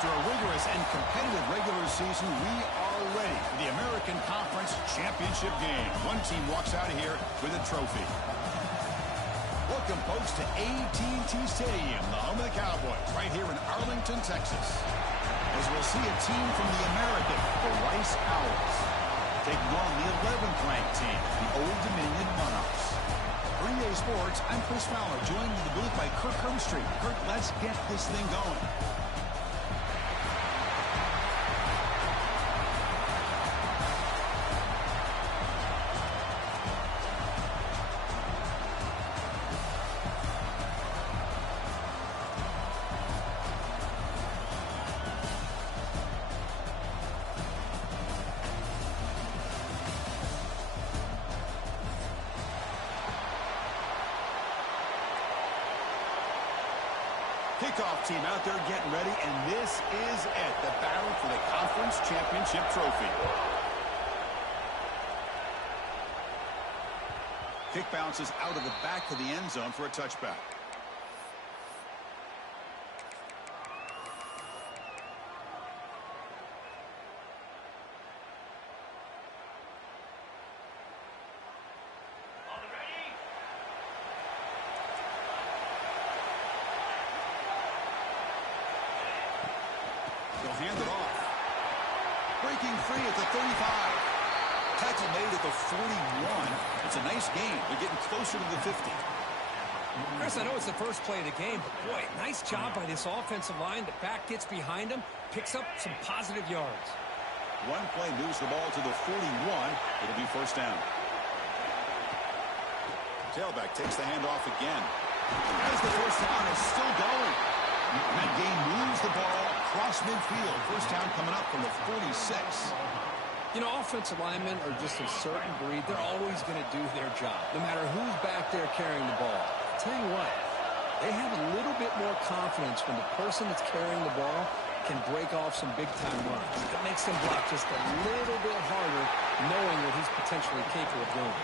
After a rigorous and competitive regular season, we are ready for the American Conference Championship game. One team walks out of here with a trophy. Welcome, folks, to AT&T Stadium, the home of the Cowboys, right here in Arlington, Texas. As we'll see a team from the American, the Rice Owls, taking on the 11th ranked team, the Old Dominion Monarchs. For EA Sports, I'm Chris Fowler, joined in the booth by Kirk Hermstreet. Kirk, let's get this thing going. Kickoff team out there getting ready, and this is it, the battle for the conference championship trophy. Kick bounces out of the back of the end zone for a touchback. They'll hand it off. Breaking free at the 35. Tackle made at the 41. It's a nice gain. They're getting closer to the 50. Chris, I know it's the first play of the game, but boy, nice job by this offensive line. The back gets behind him, picks up some positive yards. One play moves the ball to the 41. It'll be first down. Tailback takes the handoff again. As the first down is still going. That game moves the ball across midfield. First down coming up from the 46. You know, offensive linemen are just a certain breed. They're always going to do their job, no matter who's back there carrying the ball. I'll tell you what, they have a little bit more confidence when the person that's carrying the ball can break off some big-time runs. It makes them block just a little bit harder, knowing what he's potentially capable of doing.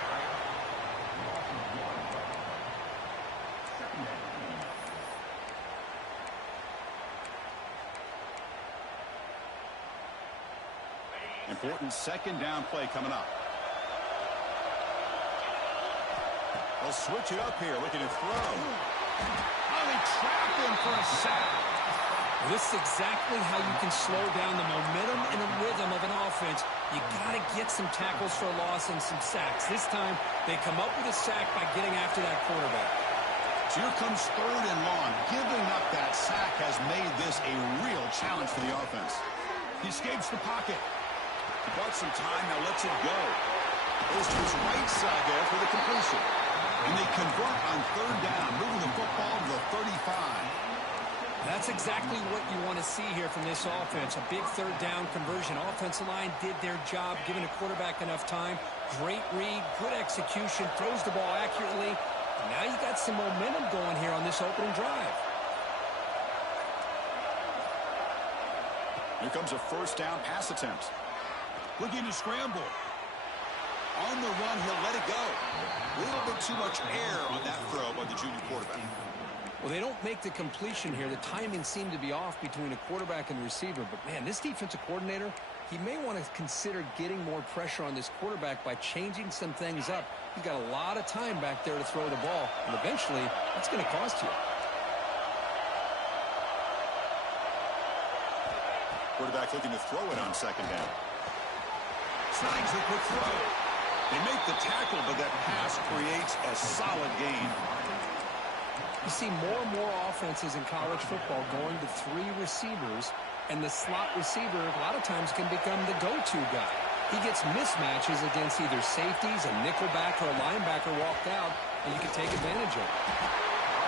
Important second down play coming up. They'll switch it up here, looking to throw. Oh, they trap him for a sack. This is exactly how you can slow down the momentum and the rhythm of an offense. You got to get some tackles for loss and some sacks. This time, they come up with a sack by getting after that quarterback. So here comes third and long. Giving up that sack has made this a real challenge for the offense. He escapes the pocket. He bought some time, now lets it go. Goes to his right side there for the completion. And they convert on third down, moving the football to the 35. That's exactly what you want to see here from this offense. A big third down conversion. Offensive line did their job, giving the quarterback enough time. Great read, good execution, throws the ball accurately. And now you got some momentum going here on this opening drive. Here comes a first down pass attempt. Looking to scramble. On the run, he'll let it go. A little bit too much air on that throw by the junior quarterback. Well, they don't make the completion here. The timing seemed to be off between a quarterback and receiver. But, man, this defensive coordinator, he may want to consider getting more pressure on this quarterback by changing some things up. He's got a lot of time back there to throw the ball. And eventually, that's going to cost you. Quarterback looking to throw it on second down. Snags the quick throw. They make the tackle, but that pass creates a solid gain. You see more and more offenses in college football going to three receivers, and the slot receiver a lot of times can become the go-to guy. He gets mismatches against either safeties, a nickelback, or a linebacker walked out, and you can take advantage of it.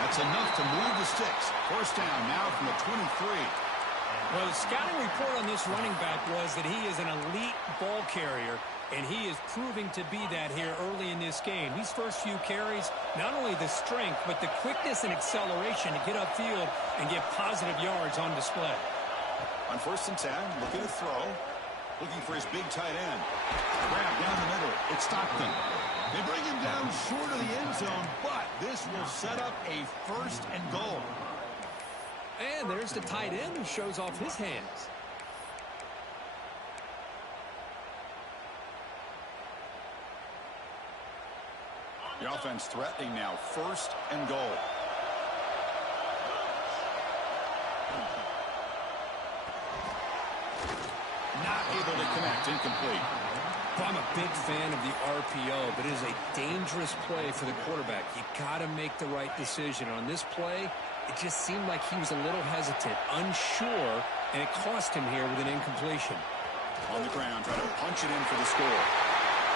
That's enough to move the sticks. First down now from the 23. Well, the scouting report on this running back was that he is an elite ball carrier, and he is proving to be that here early in this game. These first few carries, not only the strength, but the quickness and acceleration to get upfield and get positive yards on display. On first and 10, looking to throw. Looking for his big tight end. Grab down the middle. It's Stockton. They bring him down short of the end zone, but this will set up a first and goal. And there's the tight end who shows off his hands. The offense threatening now, 1st and goal. Not able to connect, incomplete. I'm a big fan of the RPO, but it is a dangerous play for the quarterback. You got to make the right decision. On this play, it just seemed like he was a little hesitant, unsure, and it cost him here with an incompletion. On the ground, trying to punch it in for the score.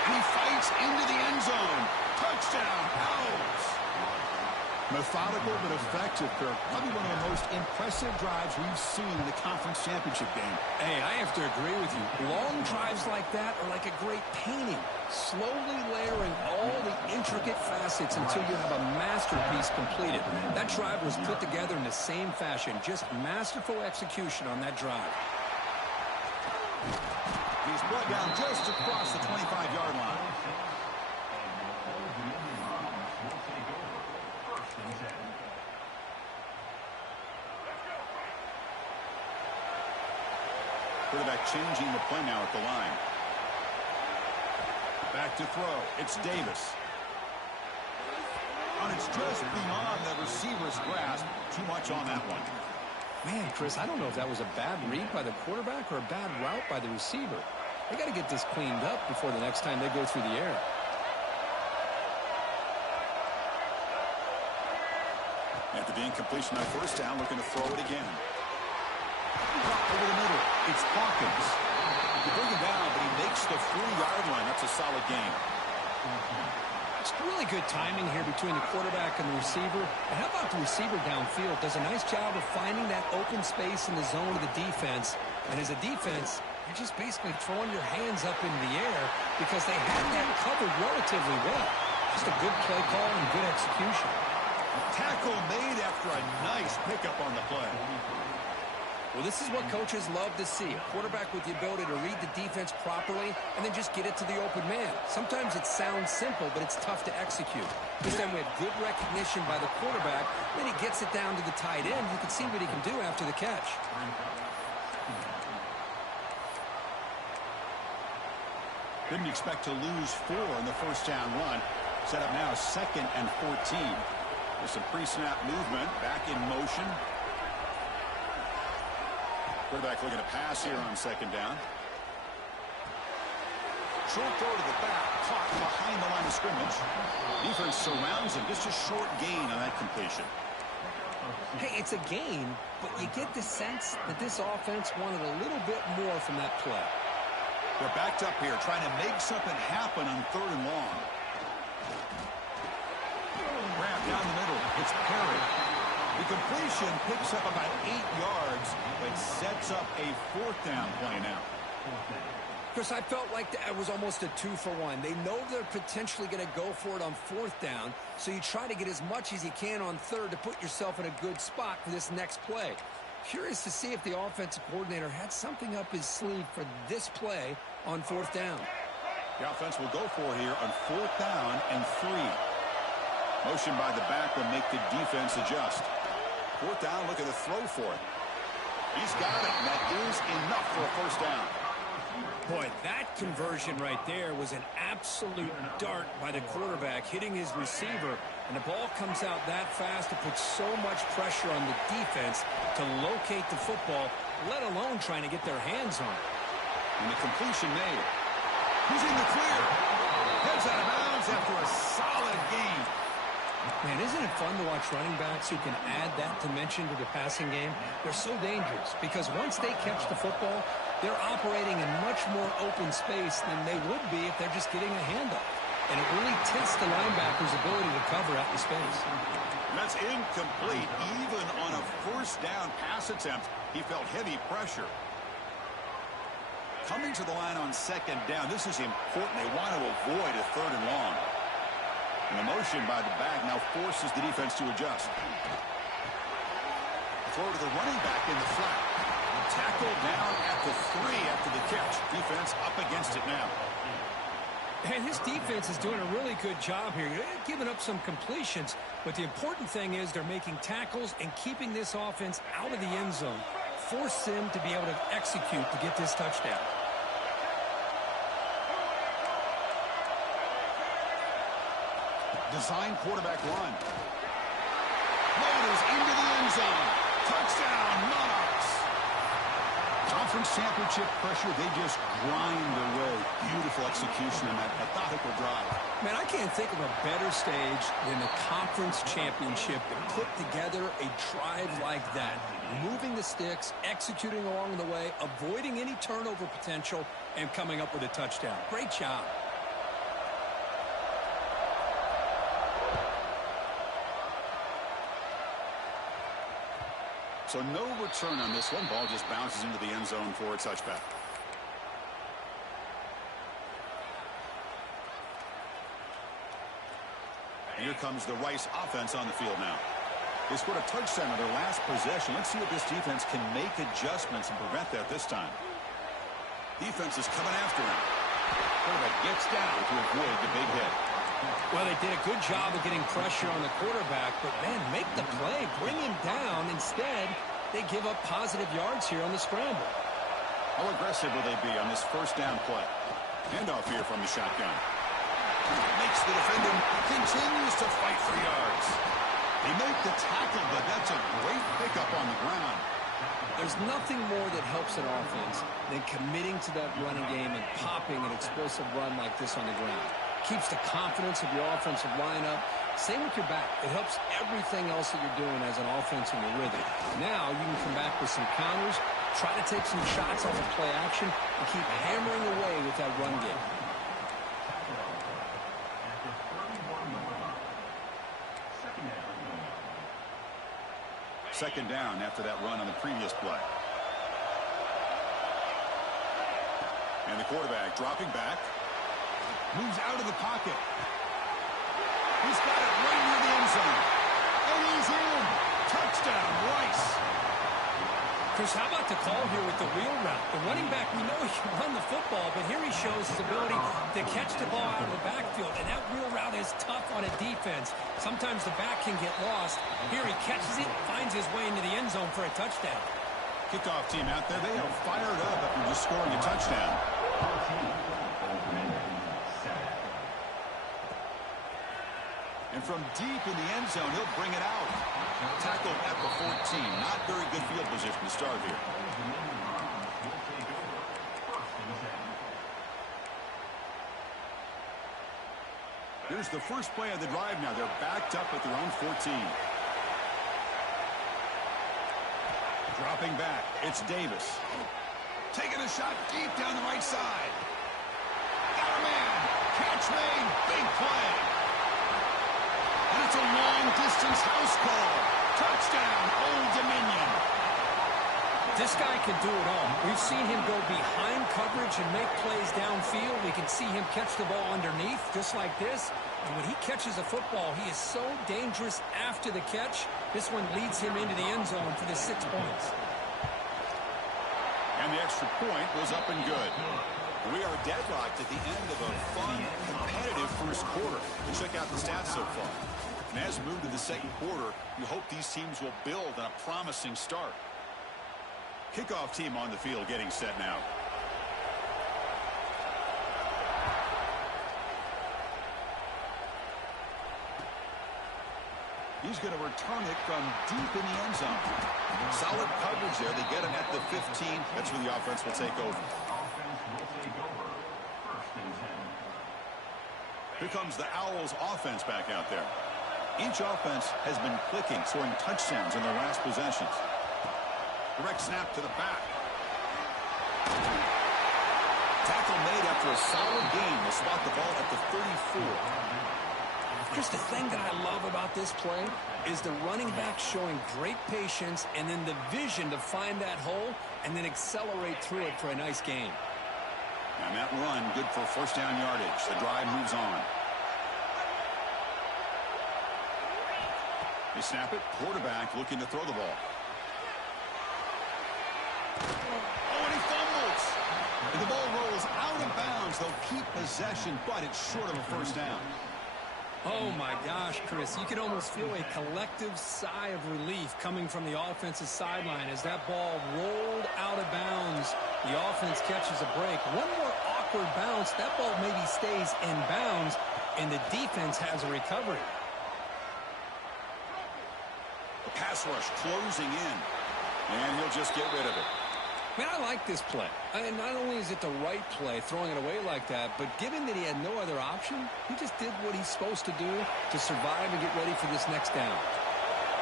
And he fights into the end zone. Touchdown, Owls! Methodical but effective, Kirk. Probably one of the most impressive drives we've seen in the conference championship game. Hey, I have to agree with you. Long drives like that are like a great painting. Slowly layering all the intricate facets until you have a masterpiece completed. That drive was put together in the same fashion. Just masterful execution on that drive. He's brought down just across the 25-yard line. Quarterback changing the play now at the line. Back to throw. It's Davis. And it's just beyond the receiver's grasp. Too much on that one. Man, Chris, I don't know if that was a bad read by the quarterback or a bad route by the receiver. They got to get this cleaned up before the next time they go through the air. After the incompletion on 1st down, looking to throw it again. Over the middle, it's Hawkins. You bring him down, but he makes the 3-yard line. That's a solid gain. It's really good timing here between the quarterback and the receiver. And how about the receiver downfield? Does a nice job of finding that open space in the zone of the defense. And as a defense, you're just basically throwing your hands up in the air because they had that covered relatively well. Just a good play call and good execution. Tackle made after a nice pickup on the play. Well, this is what coaches love to see. A quarterback with the ability to read the defense properly and then just get it to the open man. Sometimes it sounds simple, but it's tough to execute. This time we have good recognition by the quarterback. Then he gets it down to the tight end. You can see what he can do after the catch. Didn't expect to lose 4 in the 1st down run. Set up now 2nd and 14. With some pre-snap movement, back in motion. Quarterback looking to pass here on 2nd down. Short throw to the back, caught behind the line of scrimmage. Defense surrounds him. Just a short gain on that completion. Hey, it's a gain, but you get the sense that this offense wanted a little bit more from that play. They're backed up here, trying to make something happen on 3rd and long. Grab down the middle. It's Perry. The completion picks up about 8 yards, but sets up a 4th down play now. Chris, I felt like that was almost a 2-for-1. They know they're potentially going to go for it on 4th down, so you try to get as much as you can on 3rd to put yourself in a good spot for this next play. Curious to see if the offensive coordinator had something up his sleeve for this play on 4th down. The offense will go for it here on 4th down and 3. Motion by the back will make the defense adjust. 4th down, looking to throw for it. He's got it, and that is enough for a 1st down. Boy, that conversion right there was an absolute dart by the quarterback, hitting his receiver, and the ball comes out that fast to put so much pressure on the defense to locate the football, let alone trying to get their hands on it. And the completion made. He's in the clear. Heads out of bounds after a solid game. Man, isn't it fun to watch running backs who can add that dimension to the passing game? They're so dangerous because once they catch the football, they're operating in much more open space than they would be if they're just getting a handoff. And it really tests the linebacker's ability to cover out the space. That's incomplete. Even on a 1st down pass attempt, he felt heavy pressure. Coming to the line on 2nd down, this is important. They want to avoid a 3rd and long. And the motion by the back now forces the defense to adjust. Throw to the running back in the flat. Tackle down at the 3 after the catch. Defense up against it now. And his defense is doing a really good job here. They're giving up some completions, but the important thing is they're making tackles and keeping this offense out of the end zone. Force them to be able to execute to get this touchdown. Design quarterback run. Loaders into the end zone. Touchdown, Monarchs. Conference championship pressure, they just grind away. Beautiful execution on that methodical drive. Man, I can't think of a better stage than the conference championship to put together a drive like that. Moving the sticks, executing along the way, avoiding any turnover potential, and coming up with a touchdown. Great job. So no return on this one. Ball just bounces into the end zone for a touchback. And here comes the Rice offense on the field now. They scored a touchdown on their last possession. Let's see if this defense can make adjustments and prevent that this time. Defense is coming after him. Quarterback gets down to avoid the big hit. Well, they did a good job of getting pressure on the quarterback, but, man, make the play. Bring him down. Instead, they give up positive yards here on the scramble. How aggressive will they be on this first down play? Handoff here from the shotgun. Makes the defender, continues to fight for yards. They make the tackle, but that's a great pickup on the ground. There's nothing more that helps an offense than committing to that running game and popping an explosive run like this on the ground. Keeps the confidence of your offensive lineup. Same with your back. It helps everything else that you're doing as an offense when you're with it. Now you can come back with some counters, try to take some shots off of play action, and keep hammering away with that run game. Second down after that run on the previous play. And the quarterback dropping back. Moves out of the pocket. He's got it right near the end zone. And he's in. Touchdown, Rice. Chris, how about the call here with the wheel route? The running back, we know he can run the football, but here he shows his ability to catch the ball out of the backfield, and that wheel route is tough on a defense. Sometimes the back can get lost. Here he catches it, finds his way into the end zone for a touchdown. Kickoff team out there, they are fired up after just scoring a touchdown. And from deep in the end zone, he'll bring it out. Tackled at the 14. Not very good field position to start here. Here's the first play of the drive now. They're backed up at their own 14. Dropping back. It's Davis. Taking a shot deep down the right side. Got a man. Catch made. Big play. And it's a long-distance house call. Touchdown, Old Dominion. This guy can do it all. We've seen him go behind coverage and make plays downfield. We can see him catch the ball underneath, just like this. And when he catches a football, he is so dangerous after the catch. This one leads him into the end zone for the 6 points. And the extra point was up and good. We are deadlocked at the end of a fun, competitive first quarter. And check out the stats so far. And as we move to the second quarter, you hope these teams will build on a promising start. Kickoff team on the field getting set now. He's going to return it from deep in the end zone. Solid coverage there. They get him at the 15. That's where the offense will take over. Here comes the Owls offense back out there. Each offense has been clicking, scoring touchdowns in their last possessions. Direct snap to the back. Tackle made after a solid gain. Will spot the ball at the 34. Just the thing that I love about this play is the running back showing great patience and then the vision to find that hole and then accelerate through it for a nice gain. And that run, good for first down yardage. The drive moves on. They snap it. Quarterback looking to throw the ball. Oh, and he fumbles. And the ball rolls out of bounds. They'll keep possession, but it's short of a first down. Oh, my gosh, Chris. You can almost feel a collective sigh of relief coming from the offensive sideline as that ball rolled out of bounds. The offense catches a break. One more awkward bounce. That ball maybe stays in bounds, and the defense has a recovery. The pass rush closing in, and he'll just get rid of it. Man, I like this play. And not only is it the right play, throwing it away like that, but given that he had no other option, he just did what he's supposed to do to survive and get ready for this next down.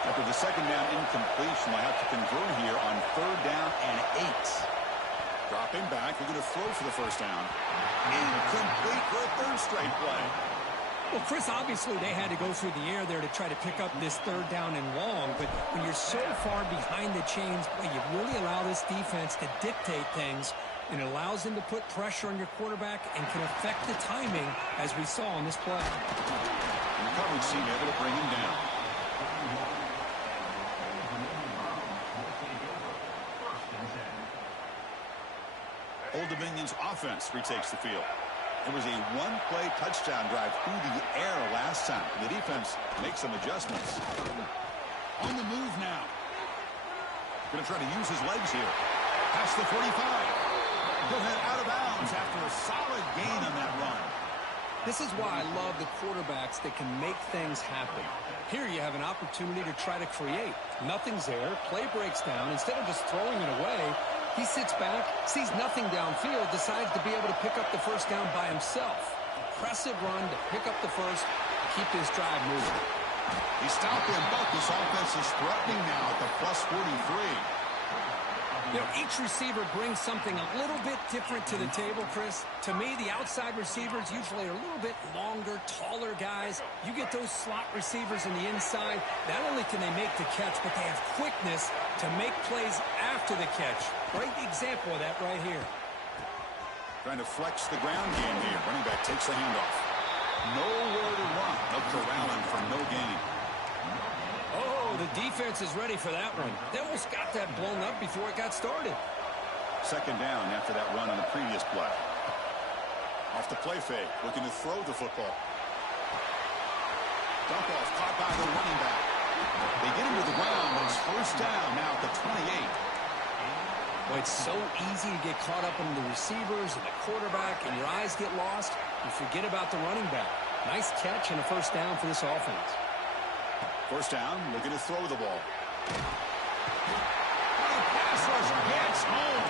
After the second down incompletion, I have to convert here on 3rd down and 8. Dropping back, we're going to throw for the first down. Incomplete for a 3rd straight play. Well, Chris, obviously they had to go through the air there to try to pick up this 3rd down and long, but when you're so far behind the chains, boy, you really allow this defense to dictate things, and it allows them to put pressure on your quarterback and can affect the timing, as we saw on this play. And the coverage team able to bring him down. Old Dominion's offense retakes the field. It was a one-play touchdown drive through the air last time. The defense makes some adjustments. On the move now. Going to try to use his legs here. Past the 45. He'll head out of bounds after a solid gain on that run. This is why I love the quarterbacks that can make things happen. Here you have an opportunity to try to create. Nothing's there. Play breaks down. Instead of just throwing it away, he sits back, sees nothing downfield, decides to be able to pick up the first down by himself. Impressive run to pick up the first, keep this drive moving. He's stopping, but this offense is threatening now at the plus 43. You know, each receiver brings something a little bit different to the table, Chris. To me, the outside receivers usually are a little bit longer, taller guys. You get those slot receivers on the inside. Not only can they make the catch, but they have quickness to make plays after the catch. Great example of that right here. Trying to flex the ground game here. Running back takes the handoff. Nowhere to run. They'll corral him for no gain. Oh, the defense is ready for that one. They almost got that blown up before it got started. Second down after that run on the previous play. Off the play fake, looking to throw the football. Dump off caught by the running back. They get him to the ground, but it's first down now at the 28. Well, it's so easy to get caught up in the receivers and the quarterback, and your eyes get lost. You forget about the running back. Nice catch and a first down for this offense. First down, looking to throw the ball. The pass rush gets home.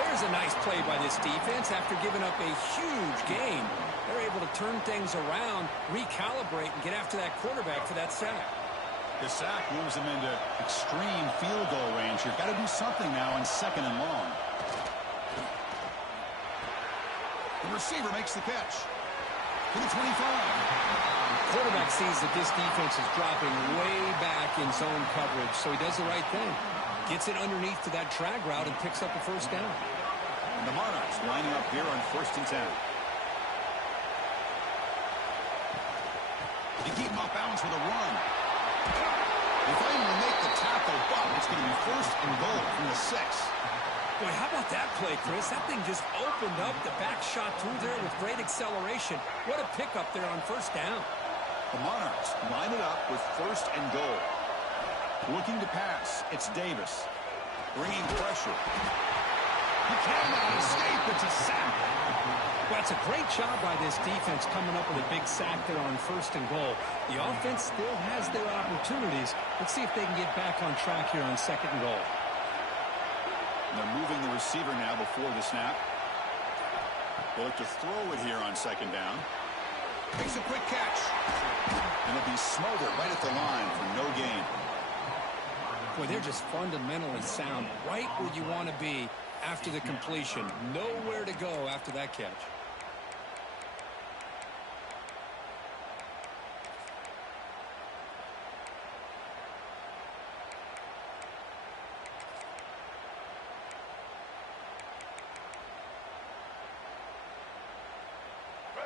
There's a nice play by this defense after giving up a huge gain. They're able to turn things around, recalibrate, and get after that quarterback for that sack. The sack moves them into extreme field goal range. You've got to do something now on 2nd and long. The receiver makes the catch. To the 25. Quarterback sees that this defense is dropping way back in zone coverage, so he does the right thing. Gets it underneath to that drag route and picks up a first down. And the Monarchs lining up here on 1st and 10. They keep him off bounds with a run. They finally make the tackle, but it's going to be 1st and goal from the 6. Boy, how about that play, Chris? That thing just opened up. The back shot through there with great acceleration. What a pickup there on first down. The Monarchs line it up with 1st and goal. Looking to pass. It's Davis. Bringing pressure. He cannot escape. It's a sack. Well, it's a great job by this defense coming up with a big sack there on 1st and goal. The offense still has their opportunities. Let's see if they can get back on track here on 2nd and goal. And they're moving the receiver now before the snap. They'll look to throw it here on 2nd down. Makes a quick catch. And it'll be smothered right at the line for no gain. Boy, they're just fundamentally sound, right where you want to be after the completion. Nowhere to go after that catch.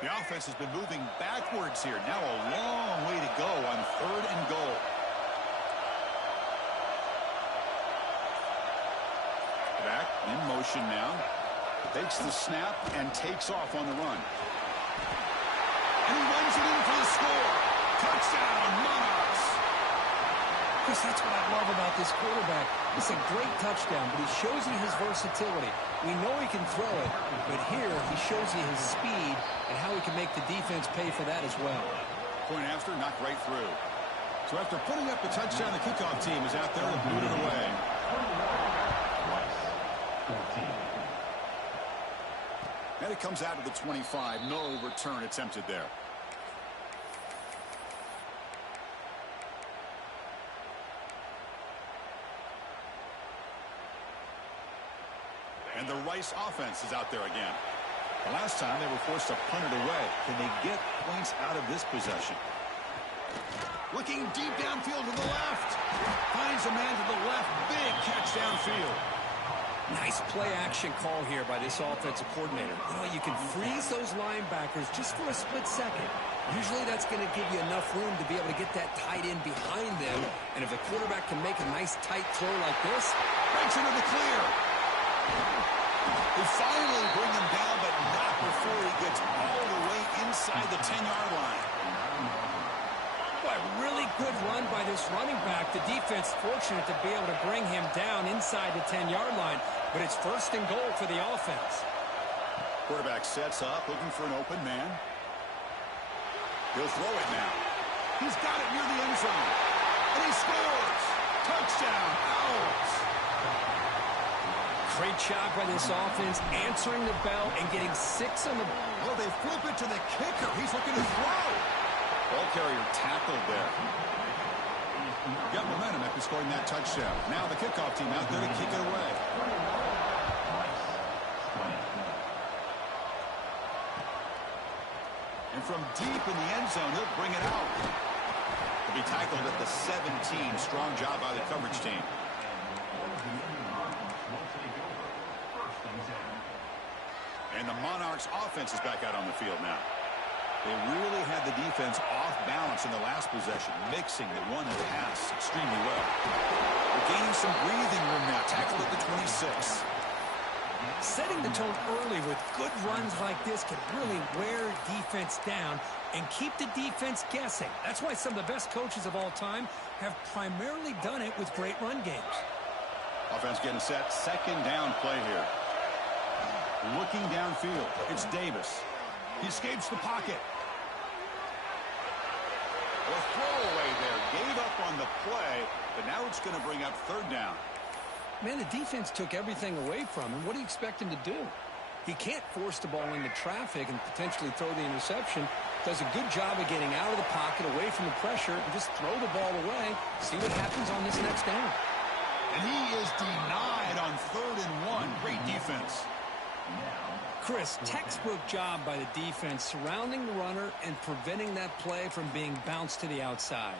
The offense has been moving backwards here. Now a long way to go on 3rd and goal. Back in motion now. Takes the snap and takes off on the run. And he runs it in for the score. Touchdown, Monarchs. Chris, that's what I love about this quarterback. It's a great touchdown, but he shows you his versatility. We know he can throw it, but here he shows you his speed and how he can make the defense pay for that as well. Point after, knocked right through. So after putting up the touchdown, the kickoff team is out there to boot it away. And it comes out to the 25. No return attempted there. And the Rice offense is out there again. The last time they were forced to punt it away. Can they get points out of this possession? Looking deep downfield to the left. Finds a man to the left. Big catch downfield. Nice play-action call here by this offensive coordinator. You know, you can freeze those linebackers just for a split second. Usually that's going to give you enough room to be able to get that tight end behind them. And if the quarterback can make a nice tight throw like this, breaks into the clear. They finally bring him down, but not before he gets all the way inside the 10-yard line. Boy, really good run by this running back. The defense fortunate to be able to bring him down inside the 10-yard line, but it's first and goal for the offense. Quarterback sets up, looking for an open man. He'll throw it now. He's got it near the end zone. And he scores! Touchdown, Owls! Great job by this offense, answering the bell and getting 6 on the... Oh, they flip it to the kicker. He's looking to throw. Ball carrier tackled there. Got momentum after scoring that touchdown. Now the kickoff team out there to kick it away. And from deep in the end zone, he'll bring it out. He'll be tackled at the 17. Strong job by the coverage team. And the Monarchs offense is back out on the field now. They really had the defense off balance in the last possession, mixing the run and pass extremely well. They're gaining some breathing room now, tackled at the 26. Setting the tone early with good runs like this can really wear defense down and keep the defense guessing. That's why some of the best coaches of all time have primarily done it with great run games. Offense getting set, second down play here. Looking downfield, it's Davis. He escapes the pocket. A throwaway there. Gave up on the play, but now it's going to bring up third down. man, the defense took everything away from him. What do you expect him to do? He can't force the ball into traffic and potentially throw the interception. Does a good job of getting out of the pocket, away from the pressure, and just throw the ball away. See what happens on this next down. And he is denied on 3rd and 1. Great defense. Chris, textbook job by the defense surrounding the runner and preventing that play from being bounced to the outside.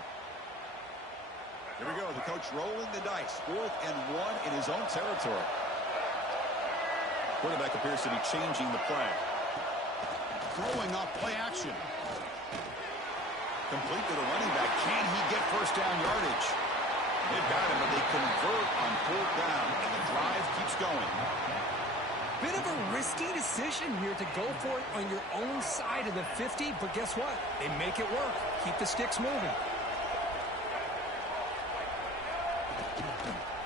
Here we go. The coach rolling the dice. 4th and 1 in his own territory. Quarterback appears to be changing the play. Throwing off play action. Complete to the running back. Can he get first down yardage? They've got him, but they convert on 4th down, and the drive keeps going. Bit of a risky decision here to go for it on your own side of the 50, but guess what? They make it work. Keep the sticks moving.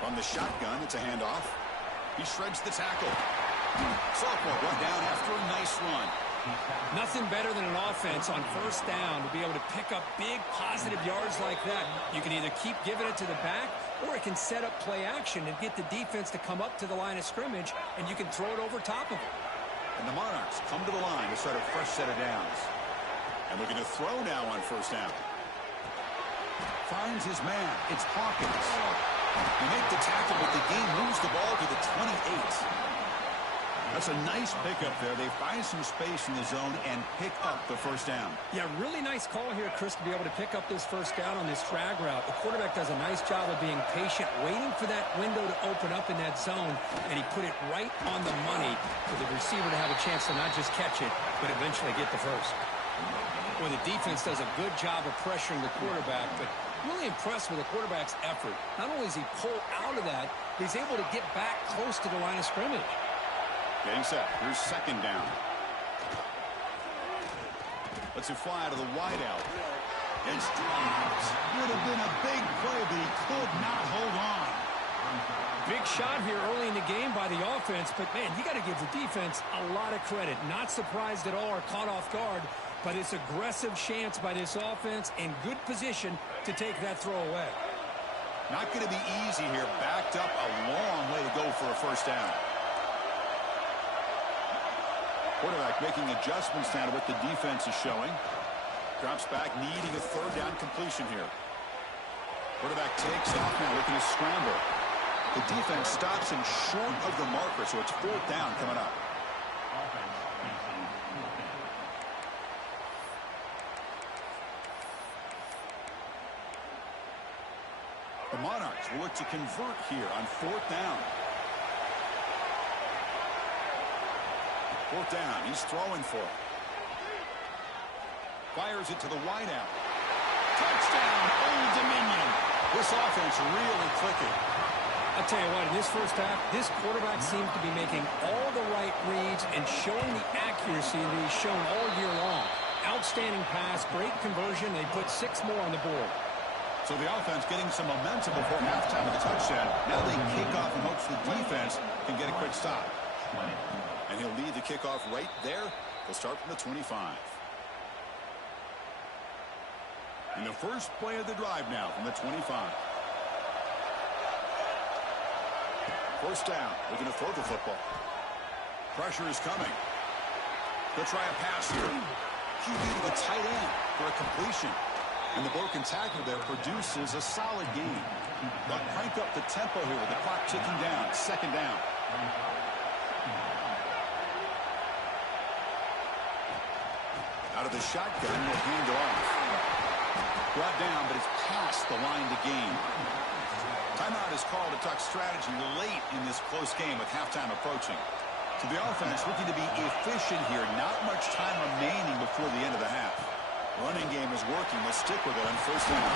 From the shotgun, it's a handoff. He shreds the tackle. Sophomore run down after a nice run. Nothing better than an offense on 1st down to be able to pick up big positive yards like that. You can either keep giving it to the back, or it can set up play action and get the defense to come up to the line of scrimmage, and you can throw it over top of it. And the Monarchs come to the line to start a fresh set of downs. And looking to throw now on 1st down. Finds his man. It's Hawkins. They make the tackle, but the game moves the ball to the 28. That's a nice pickup there. They find some space in the zone and pick up the 1st down. Yeah, really nice call here, Chris, to be able to pick up this 1st down on this drag route. The quarterback does a nice job of being patient, waiting for that window to open up in that zone, and he put it right on the money for the receiver to have a chance to not just catch it, but eventually get the first. Well, the defense does a good job of pressuring the quarterback, but really impressed with the quarterback's effort. Not only does he pull out of that, but he's able to get back close to the line of scrimmage. Getting set. Here's second down. Lets it fly out of the wideout. It's dropped. Would have been a big play, but he could not hold on. Big shot here early in the game by the offense, but, man, you got to give the defense a lot of credit. Not surprised at all or caught off guard, but it's aggressive chance by this offense and good position to take that throw away. Not going to be easy here. Backed up a long way to go for a first down. Quarterback making adjustments now to what the defense is showing. Drops back, needing a third down completion here. Quarterback takes off now, looking to scramble. The defense stops him short of the marker, so it's fourth down coming up. The Monarchs will look to convert here on fourth down. Fourth down, he's throwing for it. Fires it to the wideout. Touchdown, Old Dominion. This offense really clicking. I'll tell you what, in this first half, this quarterback seems to be making all the right reads and showing the accuracy that he's shown all year long. Outstanding pass, great conversion. They put 6 more on the board. So the offense getting some momentum before halftime with a touchdown. Now they kick off in hopes the defense can get a quick stop. And he'll lead the kickoff right there. He'll start from the 25. And the first play of the drive now from the 25. First down, looking to throw the football. Pressure is coming. They'll try a pass here. QB to the tight end for a completion. And the broken tackle there produces a solid gain. They'll crank up the tempo here with the clock ticking down. Second down. Out of the shotgun, will hand it off. Brought down, but it's past the line to gain. Timeout is called to talk strategy late in this close game with halftime approaching. So the offense looking to be efficient here. Not much time remaining before the end of the half. Running game is working. They'll stick with it on first down.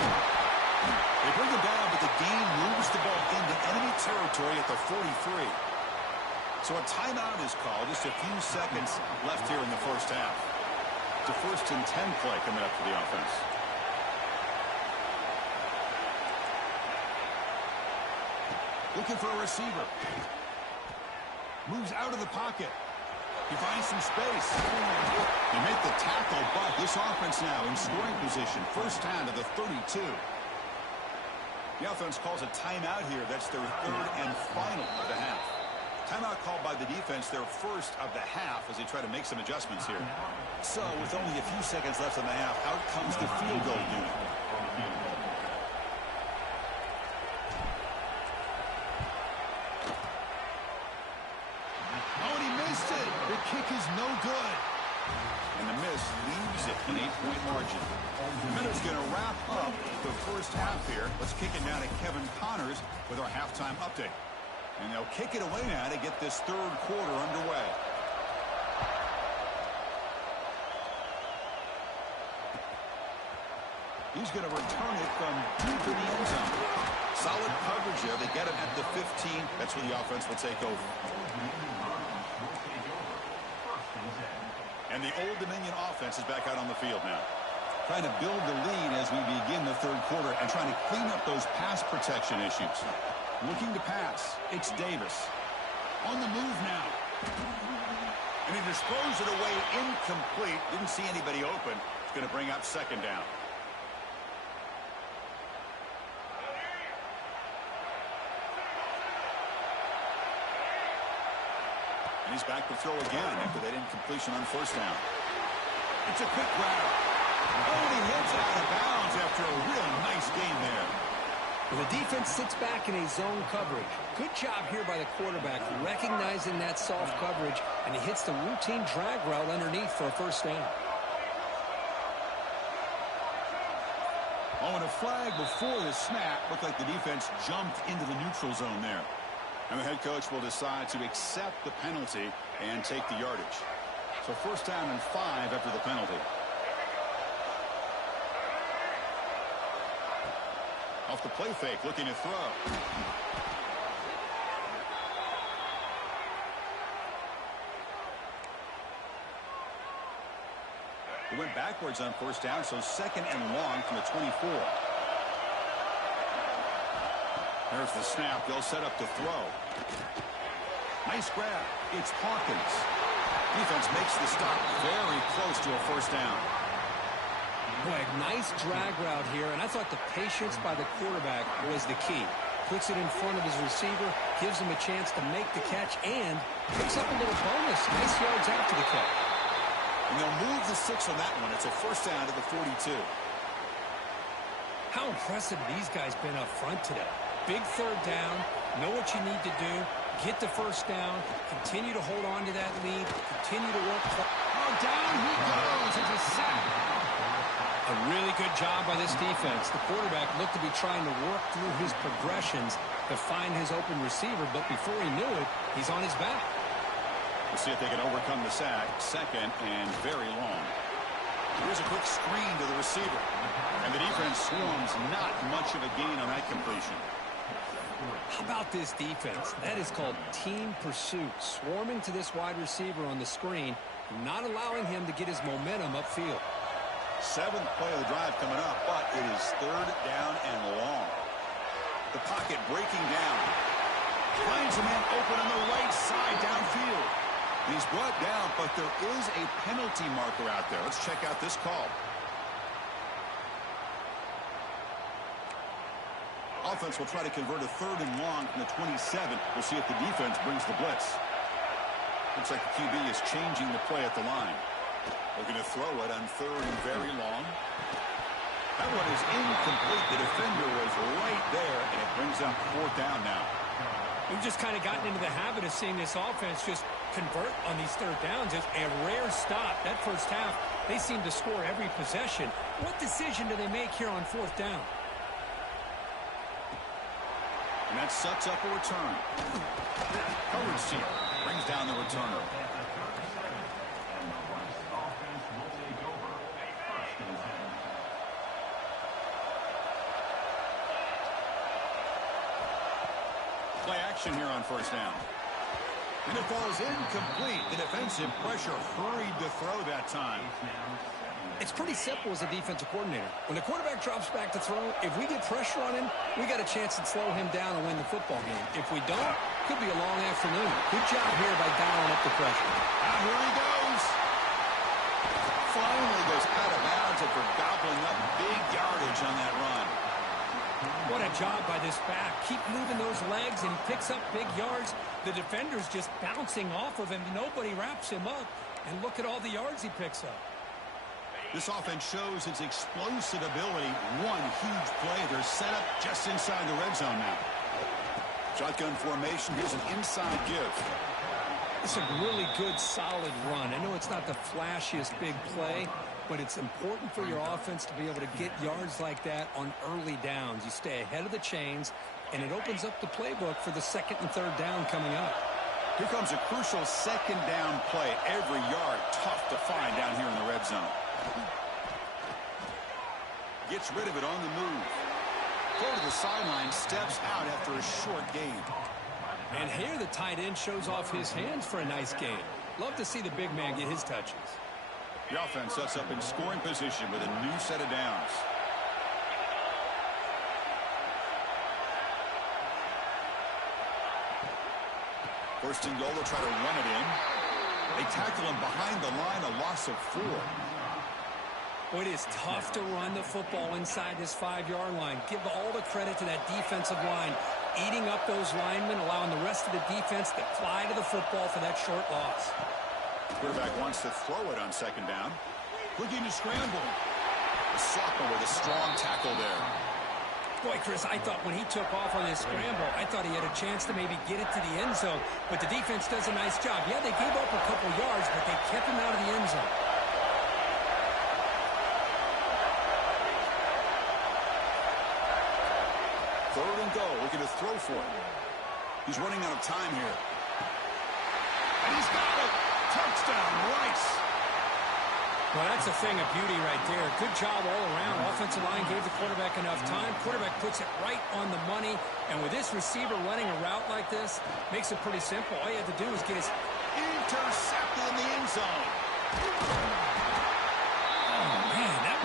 They bring it down, but the game moves the ball into enemy territory at the 43. So a timeout is called. Just a few seconds left here in the first half. It's a 1st and 10 play coming up for the offense. Looking for a receiver. Moves out of the pocket. He finds some space. They make the tackle, but this offense now in scoring position. First down to the 32. The offense calls a timeout here. That's their 3rd and final of the half. Timeout called by the defense, their first of the half as they try to make some adjustments here. So with only a few seconds left in the half, out comes the field goal unit. Kick is no good. And the miss leaves it an 8-point margin. The minute's going to wrap up the first half here. Let's kick it down to Kevin Connors with our halftime update. And they'll kick it away now to get this 3rd quarter underway. He's going to return it from deep in the end zone. Solid coverage there. They get him at the 15. That's where the offense will take over. And the Old Dominion offense is back out on the field now. Trying to build the lead as we begin the 3rd quarter and trying to clean up those pass protection issues. Looking to pass. It's Davis. On the move now. And he just throws it away incomplete. Didn't see anybody open. It's going to bring up second down. And he's back to throw again after that incompletion on first down. It's a quick grab. Oh, and he hits it out of bounds after a real nice gain there. Well, the defense sits back in a zone coverage. Good job here by the quarterback recognizing that soft coverage, and he hits the routine drag route underneath for a first down. Oh, and a flag before the snap. Looked like the defense jumped into the neutral zone there. And the head coach will decide to accept the penalty and take the yardage. So first down and 5 after the penalty. Off the play fake, looking to throw. He went backwards on first down, so second and long from the 24. There's the snap. They'll set up to throw. Nice grab. It's Hawkins. Defense makes the stop very close to a first down. Boy, nice drag route here, and I thought the patience by the quarterback was the key. Puts it in front of his receiver, gives him a chance to make the catch, and picks up a little bonus. Nice yards after the catch. And they'll move the 6 on that one. It's a first down to the 42. How impressive these guys been up front today. Big third down, know what you need to do, get the first down, continue to hold on to that lead, continue to work. Oh, down he goes. It's a sack. A really good job by this defense. The quarterback looked to be trying to work through his progressions to find his open receiver, but before he knew it, he's on his back. We'll see if they can overcome the sack. Second and very long. Here's a quick screen to the receiver. And the defense swarms. Not much of a gain on that completion. How about this defense? That is called team pursuit. Swarming to this wide receiver on the screen, not allowing him to get his momentum upfield. 7th play of the drive coming up, but it is third down and long. The pocket breaking down. Finds a man open on the right side downfield. He's brought down, but there is a penalty marker out there. Let's check out this call. Offense will try to convert a third and long from the 27. We'll see if the defense brings the blitz. Looks like the QB is changing the play at the line. Looking to throw it on third and very long. That one is incomplete. The defender was right there, and it brings up fourth down now. We've just kind of gotten into the habit of seeing this offense just convert on these third downs. It's a rare stop. That first half, they seem to score every possession. What decision do they make here on fourth down? And that sets up a return. Coverage team brings down the returner. Play action here on first down. And it falls incomplete. The defensive pressure hurried to throw that time. It's pretty simple as a defensive coordinator. When the quarterback drops back to throw, if we get pressure on him, we got a chance to slow him down and win the football game. If we don't, could be a long afternoon. Good job here by dialing up the pressure. And here he goes. Finally goes out of bounds after gobbling up big yardage on that run. What a job by this back. Keep moving those legs, and he picks up big yards. The defender's just bouncing off of him. Nobody wraps him up. And look at all the yards he picks up. This offense shows its explosive ability. One huge play. They're set up just inside the red zone now. Shotgun formation. Here's an inside give. It's a really good, solid run. I know it's not the flashiest big play, but it's important for your offense to be able to get yards like that on early downs. You stay ahead of the chains, and it opens up the playbook for the second and third down coming up. Here comes a crucial second down play. Every yard tough to find down here in the red zone. Gets rid of it on the move. Go to the sideline, steps out after a short gain. And here the tight end shows off his hands for a nice gain. Love to see the big man get his touches. The offense sets up in scoring position with a new set of downs. First and goal, they'll try to run it in. They tackle him behind the line, a loss of 4. Well, it is tough to run the football inside this 5-yard line. Give all the credit to that defensive line, eating up those linemen, allowing the rest of the defense to fly to the football for that short loss. Quarterback wants to throw it on second down. Looking to scramble. The sophomore with a strong tackle there. Boy, Chris, I thought when he took off on his scramble, I thought he had a chance to maybe get it to the end zone. But the defense does a nice job. Yeah, they gave up a couple yards, but they kept him out of the end zone. Third and goal, looking to throw for it. He's running out of time here. And he's got it. Touchdown, Rice. Well, that's a thing of beauty right there. Good job all around. Offensive line gave the quarterback enough time. Quarterback puts it right on the money. And with this receiver running a route like this, makes it pretty simple. All you have to do is get his... Intercepted in the end zone.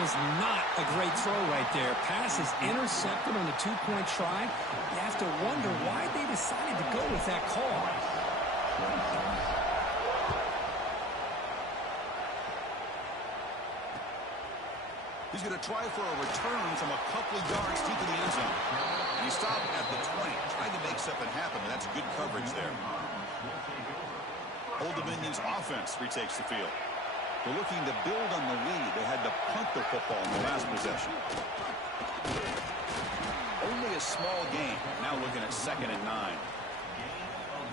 was not a great throw right there. Pass is intercepted on the two-point try. You have to wonder why they decided to go with that call. He's going to try for a return from a couple of yards deep in the end zone. He stopped at the 20, trying to make something happen. That's good coverage there. Old Dominion's offense retakes the field. They're looking to build on the lead. They had to punt the football in the last possession. Only a small gain. Now looking at 2nd and 9.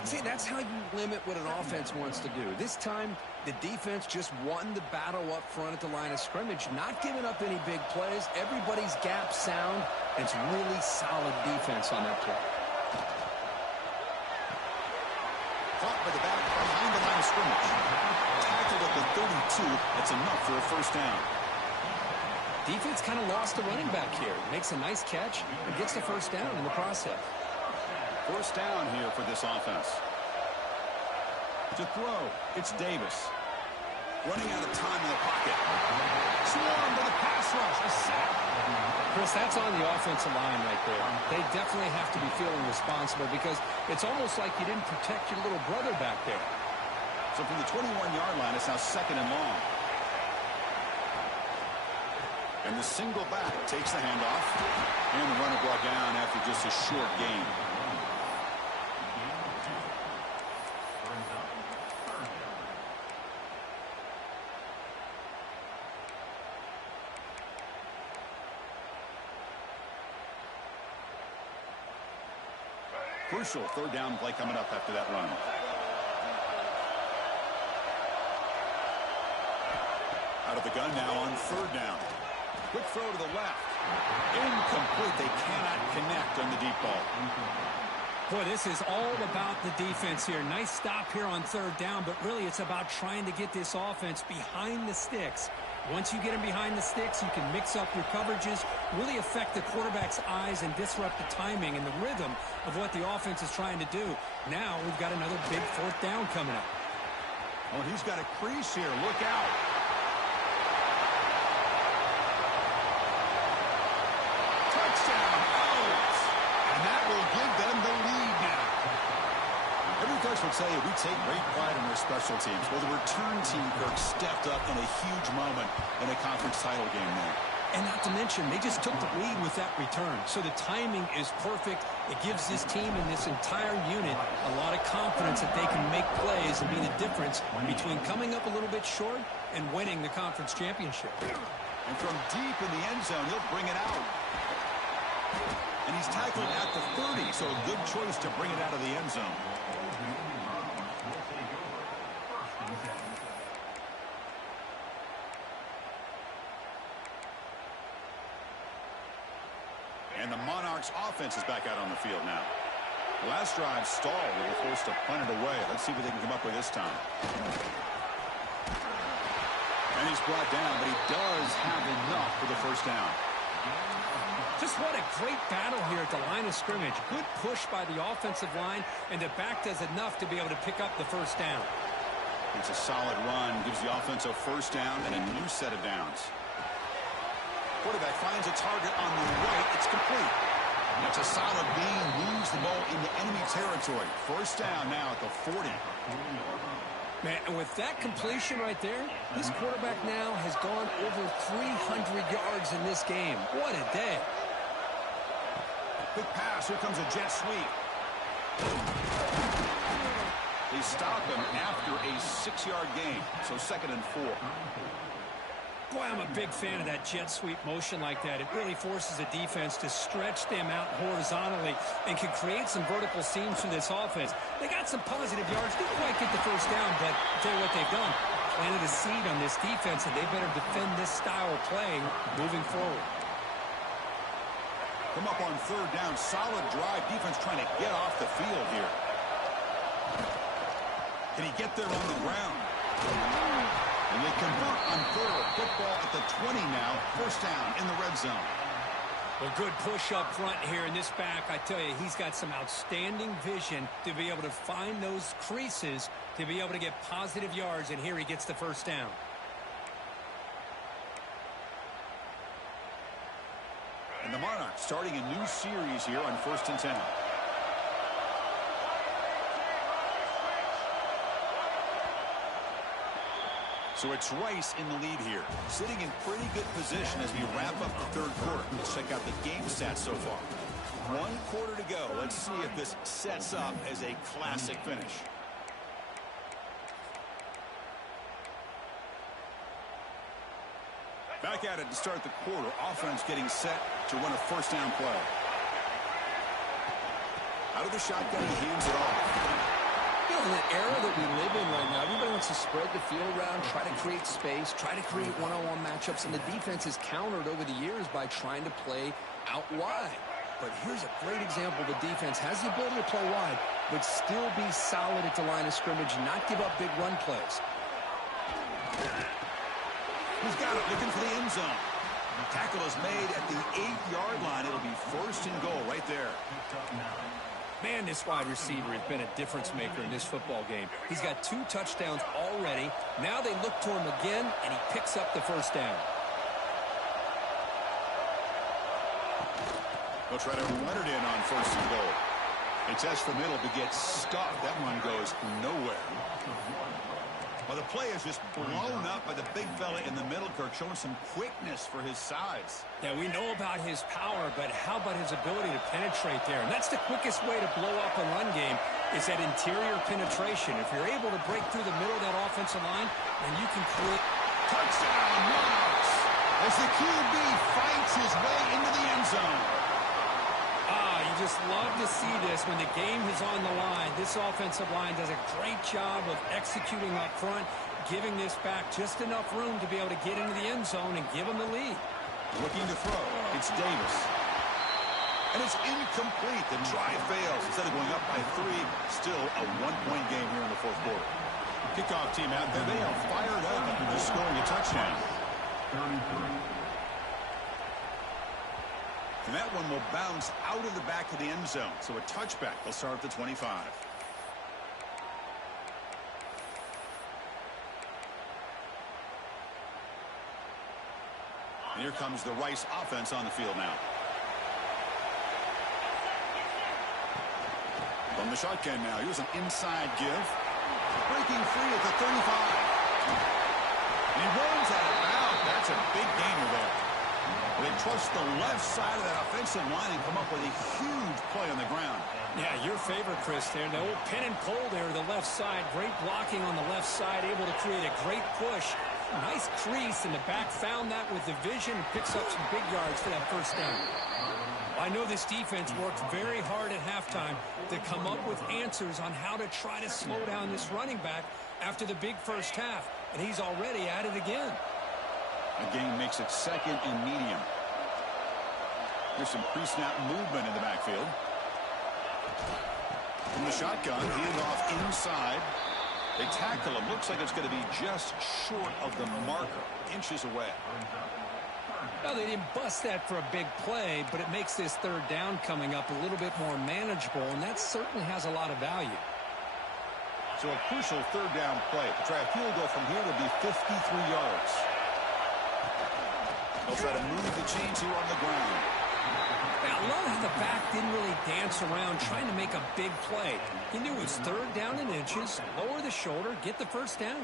See, that's how you limit what an offense wants to do. This time, the defense just won the battle up front at the line of scrimmage, not giving up any big plays. Everybody's gap sound. It's really solid defense on that play. Caught by the back behind the line of scrimmage. Tackled at the 32. That's enough for a first down. Defense kind of lost the running back here. Makes a nice catch and gets the first down in the process. First down here for this offense. To throw, it's Davis. Running out of time in the pocket. Swarmed by the pass rush. A sack. Chris, that's on the offensive line right there. They definitely have to be feeling responsible because it's almost like you didn't protect your little brother back there. So from the 21-yard line, it's now 2nd and long. And the single back takes the handoff. And the runner brought down after just a short gain. Crucial 3rd down play coming up after that run. Out of the gun now on 3rd down. Quick throw to the left. Incomplete. They cannot connect on the deep ball. Boy, this is all about the defense here. Nice stop here on 3rd down, but really it's about trying to get this offense behind the sticks. Once you get them behind the sticks, you can mix up your coverages, really affect the quarterback's eyes and disrupt the timing and the rhythm of what the offense is trying to do. Now we've got another big 4th down coming up. Oh, he's got a crease here. Look out. Touchdown. Out. And that will give them the lead now. Every coach will tell you we take great pride in our special teams. Well, the return team, Kirk, stepped up in a huge moment in a conference title game there. And not to mention, they just took the lead with that return. So the timing is perfect. It gives this team and this entire unit a lot of confidence that they can make plays and be the difference between coming up a little bit short and winning the conference championship. And from deep in the end zone, he'll bring it out. And he's tackled at the 30, so a good choice to bring it out of the end zone. And the Monarchs offense is back out on the field now. Last drive stalled. They were forced to punt it away. Let's see what they can come up with this time. And he's brought down, but he does have enough for the first down. Just what a great battle here at the line of scrimmage. Good push by the offensive line, and the back does enough to be able to pick up the first down. It's a solid run. Gives the offense a first down and a new set of downs. Quarterback finds a target on the right. It's complete. That's a solid gain. Moves the ball into enemy territory. First down now at the 40. Man, and with that completion right there, this quarterback now has gone over 300 yards in this game. What a day. Quick pass. Here comes a jet sweep. They stop him after a 6-yard gain. So 2nd and 4. Boy, I'm a big fan of that jet sweep motion like that. It really forces the defense to stretch them out horizontally and can create some vertical seams for this offense. They got some positive yards. Didn't quite get the first down, but I'll tell you what they've done. Planted a seed on this defense, and they better defend this style of play moving forward. Come up on 3rd down. Solid drive. Defense trying to get off the field here. Can he get there on the ground? And they convert on 3rd. Football at the 20 now. First down in the red zone. Well, good push up front here in this back. I tell you, he's got some outstanding vision to be able to find those creases, to be able to get positive yards, and here he gets the first down. And the Monarchs starting a new series here on 1st and 10. So it's Rice in the lead here, sitting in pretty good position as we wrap up the third quarter. Let's check out the game stats so far. 1 quarter to go. Let's see if this sets up as a classic finish. Back at it to start the quarter. Offense getting set to run a first down play. Out of the shotgun, he hands it off. You know, in the era that we live in right now, everybody wants to spread the field around, try to create space, try to create one-on-one matchups, and the defense has countered over the years by trying to play out wide. But here's a great example. The defense has the ability to play wide, but still be solid at the line of scrimmage, not give up big run plays. He's got it, looking for the end zone. The tackle is made at the 8-yard line. It'll be 1st and goal right there. Man, this wide receiver has been a difference maker in this football game. He's got 2 touchdowns already. Now they look to him again, and he picks up the first down. They'll try to run it in on 1st and goal. They test the middle, but gets stuffed. That one goes nowhere. Well, the play is just blown up by the big fella in the middle, Kirk, showing some quickness for his size. Yeah, we know about his power, but how about his ability to penetrate there? And that's the quickest way to blow up a run game is that interior penetration. If you're able to break through the middle of that offensive line, then you can create... Touchdown, Monarchs! As the QB fights his way into the end zone. You just love to see this when the game is on the line. This offensive line does a great job of executing up front, giving this back just enough room to be able to get into the end zone and give them the lead. Looking to throw. It's Davis. And it's incomplete. The try fails. Instead of going up by 3, still a 1-point game here in the 4th quarter. Kickoff team out there. They are fired up after just scoring a touchdown. And that one will bounce out of the back of the end zone. So a touchback. They'll start at the 25. And here comes the Rice offense on the field now. From the shotgun now. Here's an inside give. Breaking free at the 35. And he runs out of bounds. That's a big gainer there. They trust the left side of that offensive line and come up with a huge play on the ground. Yeah, your favorite, Chris, there. The old pin and pull there to the left side. Great blocking on the left side, able to create a great push. Nice crease, and the back found that with the vision and picks up some big yards for that first down. I know this defense worked very hard at halftime to come up with answers on how to try to slow down this running back after the big first half, and he's already at it again. The game makes it 2nd and medium. There's some pre-snap movement in the backfield. From the shotgun, handoff inside. They tackle him. Looks like it's going to be just short of the marker, inches away. Well, they didn't bust that for a big play, but it makes this 3rd down coming up a little bit more manageable, and that certainly has a lot of value. So a crucial 3rd down play. To try a field goal from here would be 53 yards. They'll try to move the chains here on the ground. Now, I love how the back didn't really dance around trying to make a big play. He knew it was 3rd down in inches, lower the shoulder, get the first down.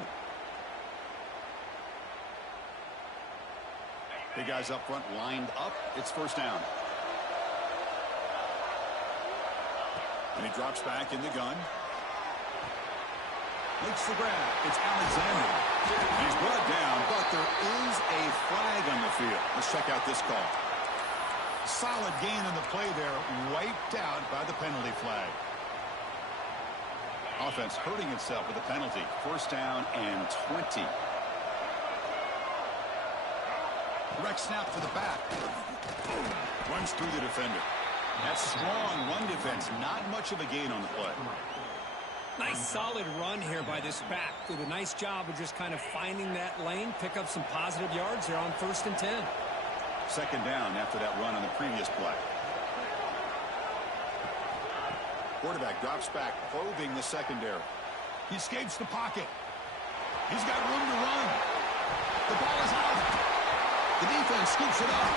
Big guys up front lined up. It's 1st down. And he drops back in the gun. Makes the grab. It's Alexander. He's brought down, but there is a flag on the field. Let's check out this call. Solid gain on the play there, wiped out by the penalty flag. Offense hurting itself with a penalty. 1st down and 20. Direct snap for the back. Runs through the defender. That strong run defense, not much of a gain on the play. Nice solid run here by this back. Did a nice job of just kind of finding that lane, pick up some positive yards there on 1st and 10. 2nd down after that run on the previous play. Quarterback drops back, probing the secondary. He escapes the pocket. He's got room to run. The ball is out. The defense scoops it up.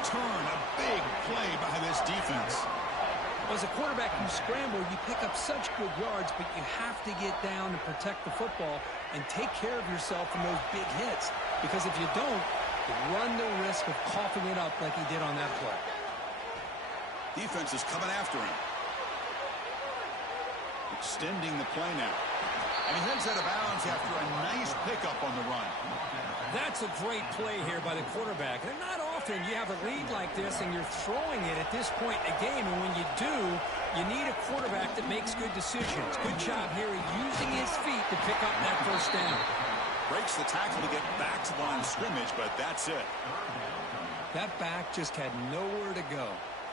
return, a big play by this defense. As a quarterback, you scramble, you pick up such good yards, but you have to get down and protect the football and take care of yourself from those big hits. Because if you don't, you run the risk of coughing it up like he did on that play. Defense is coming after him. Extending the play now. And he heads out of bounds after a nice pickup on the run. That's a great play here by the quarterback. And not often you have a lead like this and you're throwing it at this point in the game. And when you do, you need a quarterback that makes good decisions. Good job here using his feet to pick up that first down. Breaks the tackle to get back to the line of scrimmage, but that's it. That back just had nowhere to go.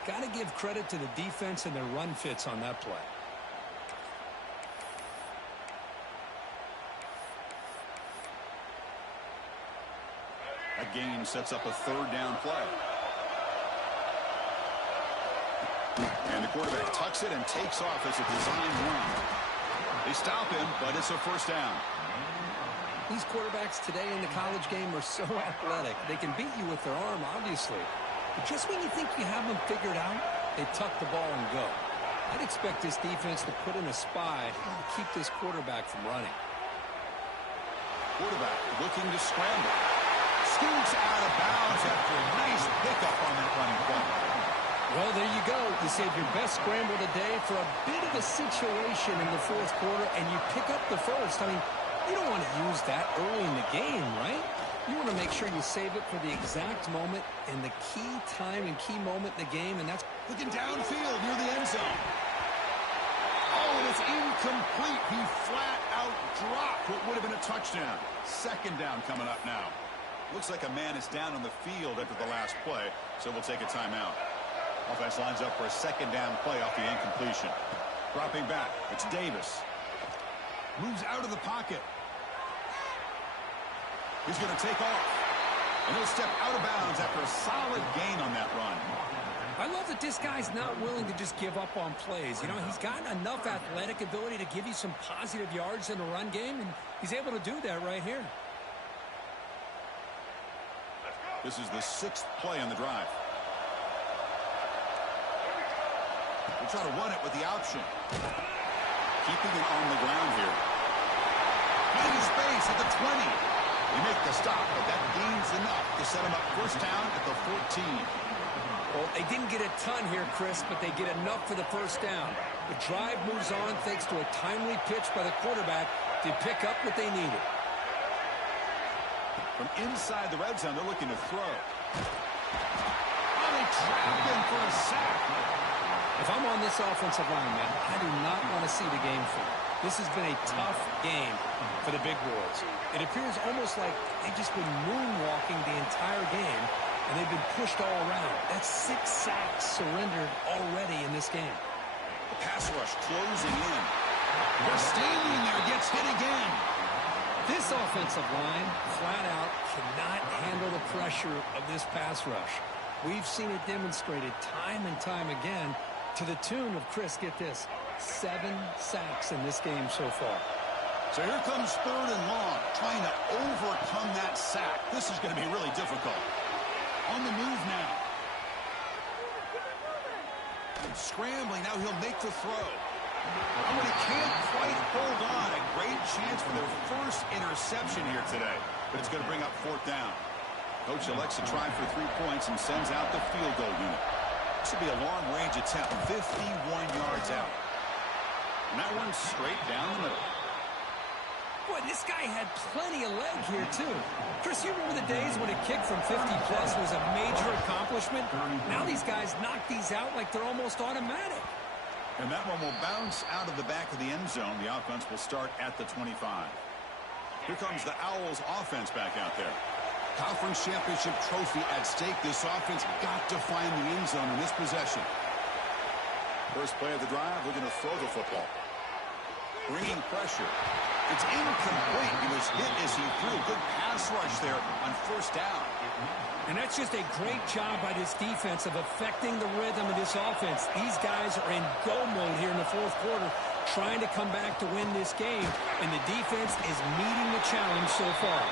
Got to give credit to the defense and their run fits on that play. That gain sets up a third down play. And the quarterback tucks it and takes off as a design run. They stop him, but it's a first down. These quarterbacks today in the college game are so athletic. They can beat you with their arm, obviously. But just when you think you have them figured out, they tuck the ball and go. I'd expect this defense to put in a spy to keep this quarterback from running. Quarterback looking to scramble. Scoots out of bounds after a nice pickup on that running play. Well, there you go. You save your best scramble today for a bit of a situation in the fourth quarter, and you pick up the first. I mean, you don't want to use that early in the game, right? You want to make sure you save it for the exact moment and the key time and key moment in the game, and that's looking downfield near the end zone. Oh, and it's incomplete. He flat out dropped what would have been a touchdown. Second down coming up now. Looks like a man is down on the field after the last play, so we'll take a timeout. Offense lines up for a second down play off the incompletion. Dropping back, it's Davis. Moves out of the pocket. He's going to take off. And he'll step out of bounds after a solid gain on that run. I love that this guy's not willing to just give up on plays. You know, he's got enough athletic ability to give you some positive yards in the run game, and he's able to do that right here. This is the sixth play on the drive. We'll try to run it with the option. Keeping it on the ground here. Finding space at the 20. They make the stop, but that gains enough to set him up first down at the 14. Well, they didn't get a ton here, Chris, but they get enough for the first down. The drive moves on thanks to a timely pitch by the quarterback to pick up what they needed. From inside the red zone, they're looking to throw. Oh, they trap him for a sack. If I'm on this offensive line, man, I do not want to see the game fall. This has been a tough game for the big boys. It appears almost like they've just been moonwalking the entire game, and they've been pushed all around. That's 6 sacks surrendered already in this game. The pass rush closing in. They're standing there, gets hit again. This offensive line, flat out, cannot handle the pressure of this pass rush. We've seen it demonstrated time and time again to the tune of, Chris, get this, 7 sacks in this game so far. So here comes third and long, trying to overcome that sack. This is going to be really difficult. On the move now. Scrambling, now he'll make the throw. And when he can't quite hold on, a great chance for their first interception here today. But it's going to bring up fourth down. Coach elects to try for 3 points and sends out the field goal unit. This will be a long-range attempt, 51 yards out. And that one's straight down the middle. Boy, this guy had plenty of leg here, too. Chris, you remember the days when a kick from 50-plus was a major accomplishment? Now these guys knock these out like they're almost automatic. And that one will bounce out of the back of the end zone. The offense will start at the 25. Here comes the Owls offense back out there. Conference championship trophy at stake. This offense got to find the end zone in this possession. First play of the drive, looking to throw the football. Bringing pressure. It's incomplete. He was hit as he threw. Good pass rush there on first down. And that's just a great job by this defense of affecting the rhythm of this offense. These guys are in go mode here in the fourth quarter, trying to come back to win this game, and the defense is meeting the challenge so far.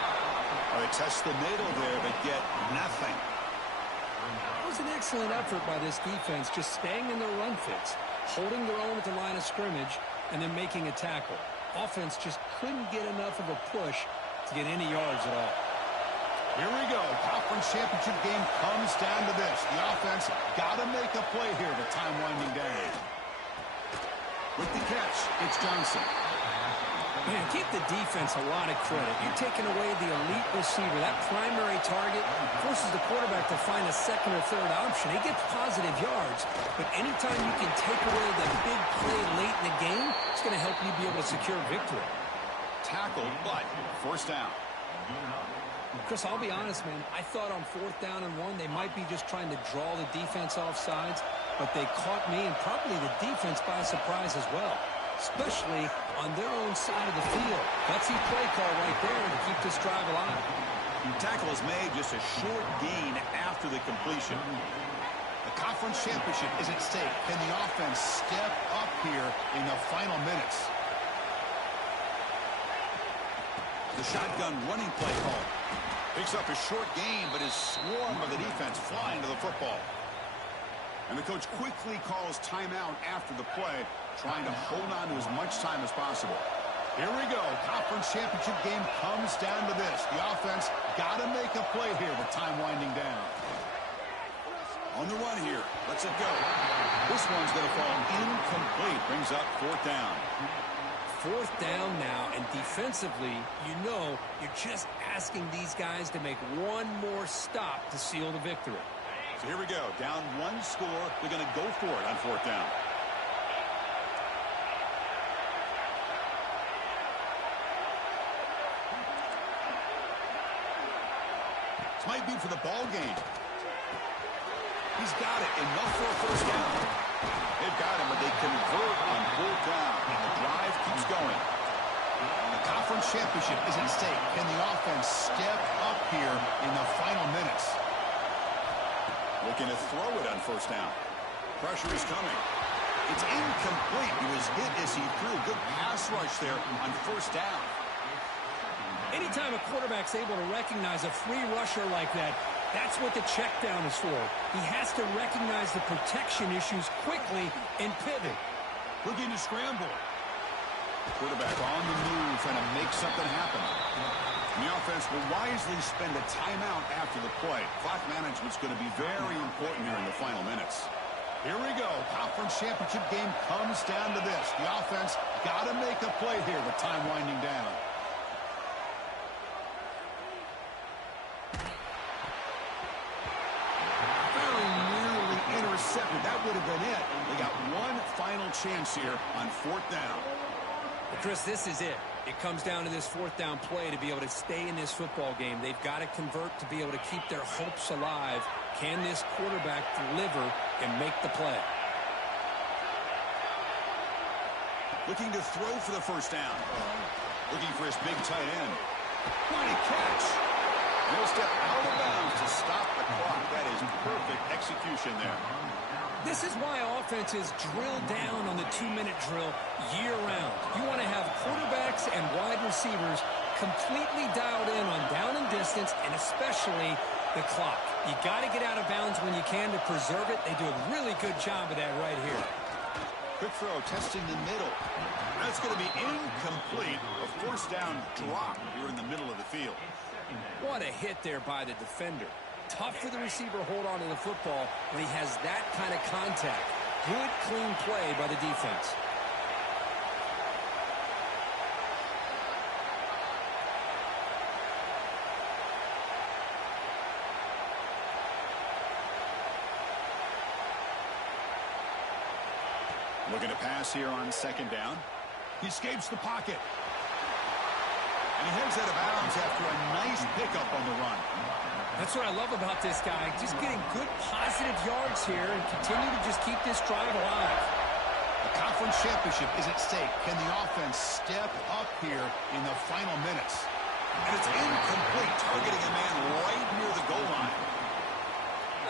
Well, they test the middle there, but get nothing. That was was an excellent effort by this defense, just staying in their run fits, holding their own at the line of scrimmage, and then making a tackle. Offense just couldn't get enough of a push to get any yards at all. Here we go. Conference championship game comes down to this. The offense got to make a play here with time winding down. With the catch, it's Johnson. Man, give the defense a lot of credit. You're taking away the elite receiver. That primary target forces the quarterback to find a second or third option. He gets positive yards, but anytime you can take away the big play late in the game, it's going to help you be able to secure victory. Tackled, but first down. Chris, I'll be honest, man. I thought on 4th down and 1, they might be just trying to draw the defense off sides, but they caught me and probably the defense by surprise as well, especially on their own side of the field. Gutsy play call right there to keep this drive alive. The tackle is made just a short gain after the completion. The conference championship is at stake. Can the offense step up here in the final minutes? The shotgun running play call. Picks up a short gain, but is swarmed by the defense flying to the football. And the coach quickly calls timeout after the play, trying to hold on to as much time as possible. Here we go. Conference championship game comes down to this. The offense got to make a play here with time winding down. On the run here. Lets it go. This one's going to fall incomplete. Brings up 4th down. 4th down now, and defensively, you know you're just asking these guys to make one more stop to seal the victory. So here we go. Down 1 score. They're going to go for it on 4th down. This might be for the ball game. He's got it. Enough for a first down. They've got him, but they convert on 4th down, and the drive keeps going. The conference championship is at stake. Can the offense step up here in the final minutes? Looking to throw it on 1st down. Pressure is coming. It's incomplete. He was hit as he threw. Good pass rush there on 1st down. Anytime a quarterback's able to recognize a free rusher like that, that's what the check down is for. He has to recognize the protection issues quickly and pivot. Looking to scramble. Quarterback on the move, trying to make something happen. And the offense will wisely spend a timeout after the play. Clock management's going to be very important here in the final minutes. Here we go. Conference championship game comes down to this. The offense got to make a play here with time winding down. Intercepted. That would have been it. They got one final chance here on 4th down. But Chris, this is it. It comes down to this 4th down play to be able to stay in this football game. They've got to convert to be able to keep their hopes alive. Can this quarterback deliver and make the play? Looking to throw for the first down. Looking for his big tight end. What a catch. He'll step out of bounds to stop the clock. That is perfect execution there. This is why offenses drill down on the 2-minute drill year-round. You want to have quarterbacks and wide receivers completely dialed in on down and distance, and especially the clock. You got to get out of bounds when you can to preserve it. They do a really good job of that right here. Quick throw, testing the middle. That's going to be incomplete. A 4th down drop here in the middle of the field. What a hit there by the defender. Tough for the receiver to hold on to the football when he has that kind of contact. Good, clean play by the defense. Looking to pass here on 2nd down. He escapes the pocket. And he heads out of bounds after a nice pickup on the run. That's what I love about this guy. Just getting good positive yards here and continue to just keep this drive alive. The conference championship is at stake. Can the offense step up here in the final minutes? And it's incomplete, targeting a man right near the goal line.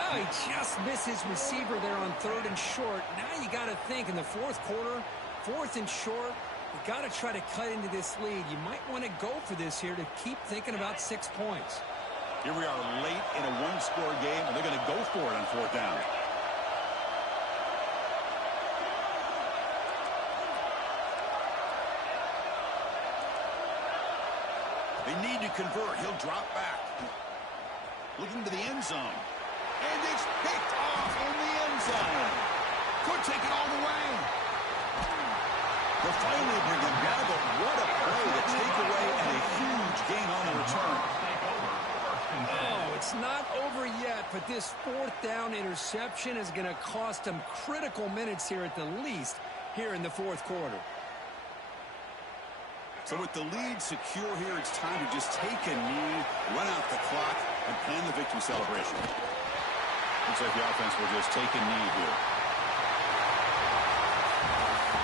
Oh, he just missed his receiver there on 3rd and short. Now you got to think in the 4th quarter, 4th and short, you got to try to cut into this lead. You might want to go for this here to keep thinking about 6 points. Here we are late in a one-score game, and they're going to go for it on fourth down. They need to convert. He'll drop back. Looking to the end zone. And it's picked off in the end zone. Could take it all the way. They'll finally bring him down, but what a play. The takeaway and a huge gain on the return. Oh, it's not over yet, but this fourth down interception is going to cost them critical minutes here at the least here in the fourth quarter. So with the lead secure here, it's time to just take a knee, run out the clock, and plan the victory celebration. Looks like the offense will just take a knee here.